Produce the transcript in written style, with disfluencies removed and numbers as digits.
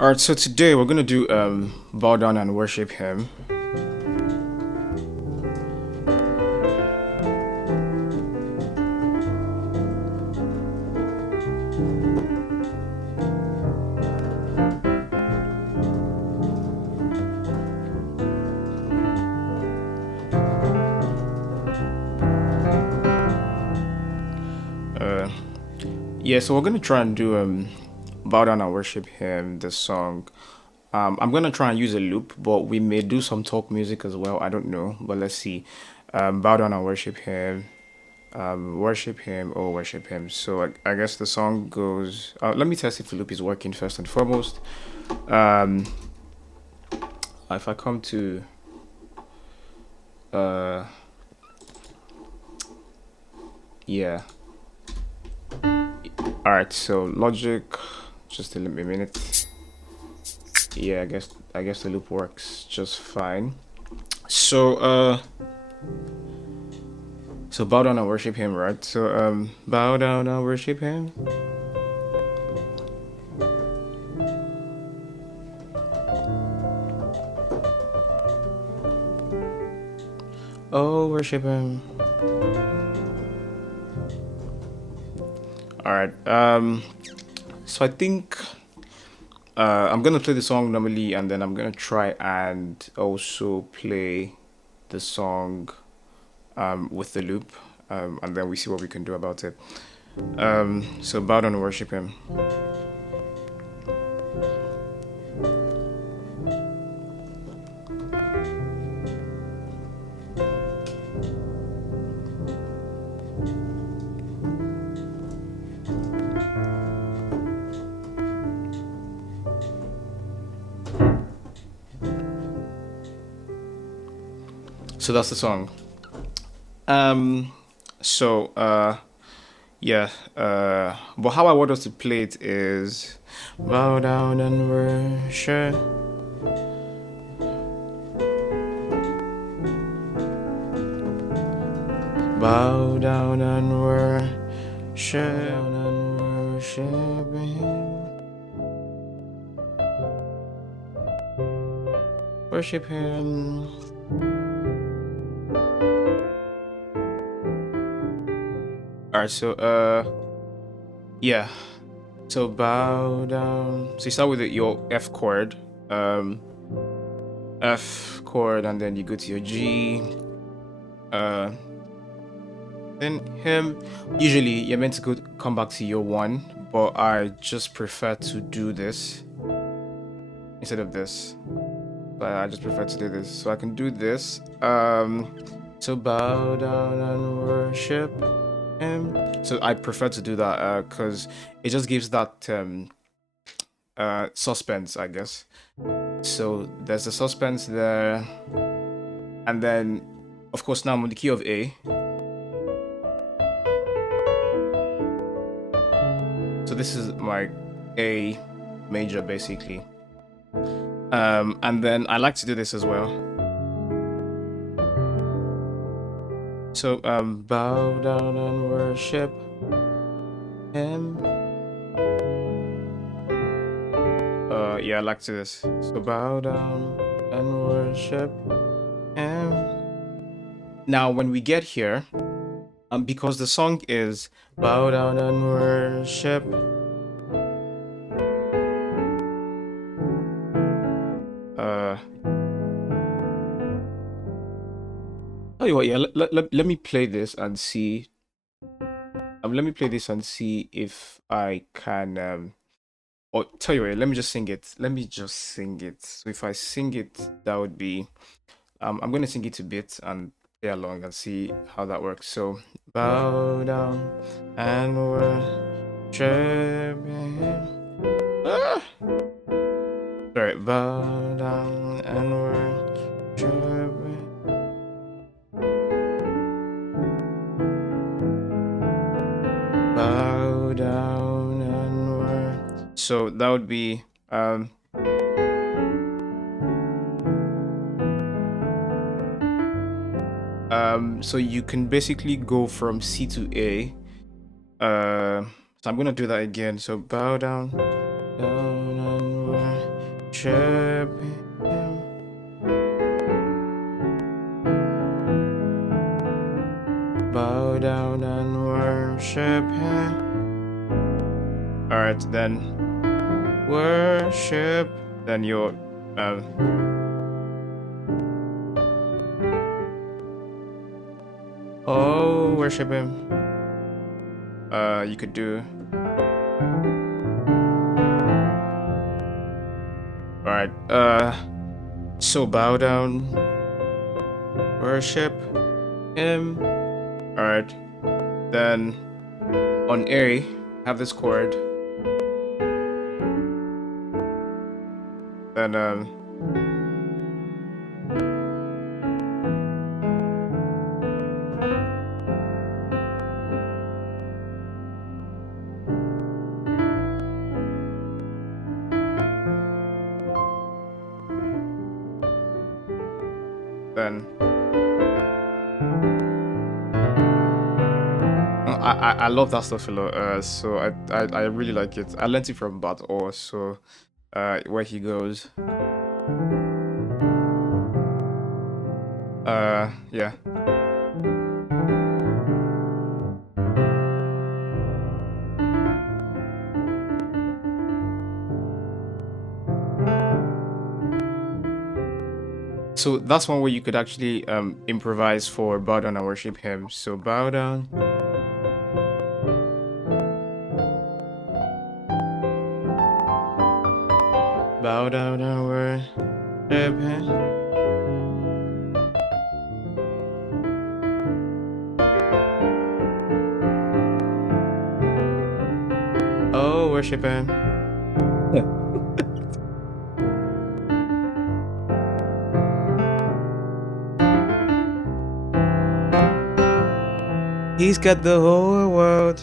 All right, so today we're gonna do bow down and worship him. Uh, yeah, so we're gonna try and do bow down and worship him. The song. I'm gonna try and use a loop, but we may do some talk music as well. I don't know, but let's see. Bow down and worship him. Worship him or worship him. So I guess the song goes. Let me test if the loop is working first and foremost. Um, if I come to uh, yeah. All right, so Logic. Just a minute. Yeah, I guess the loop works just fine. So so bow down and worship him, right? So bow down and worship him. Oh, worship him. All right. So I think I'm gonna play the song normally, and then I'm gonna try and also play the song with the loop, and then we see what we can do about it. So bow down and worship him. So that's the song. Um, so yeah, but how I want us to play it is bow down and worship. Bow down and worship him. Worship him. All right, so yeah. So bow down. So you start with your F chord, um, F chord, and then you go to your G. Uh, then him. Usually you're meant to come back to your one, but I just prefer to do this instead of this. But I just prefer to do this, so I can do this. So bow down and worship him. So I prefer to do that because it just gives that suspense, I guess. So there's the suspense there, and then of course now I'm on the key of A. So this is my A major basically. And then I like to do this as well. So bow down and worship him. Yeah, I like to do this. So bow down and worship him. Now when we get here, because the song is bow down and worship. Uh, tell you what, yeah, let me play this and see. Let me play this and see if I can. Or tell you what, let me just sing it. Let me just sing it. So if I sing it, that would be. I'm gonna sing it a bit and play along and see how that works. So bow down and worship him. Ah! Sorry, bow down and worship him. Bow down and worship. So that would be so you can basically go from C to A. So I'm gonna do that again. So bow down, down and worship him. Bow down and worship him. Alright, then worship. Then you're oh, worship him. You could do. Alright, so bow down, worship him. Alright, then on A, have this chord. Then, I love that stuff a lot. So I really like it. I learned it from Bad Or, so where he goes. Yeah. So that's one way you could actually improvise for bow down and worship him. So bow down. Bow down and worship him. Oh, worship him. He's got the whole world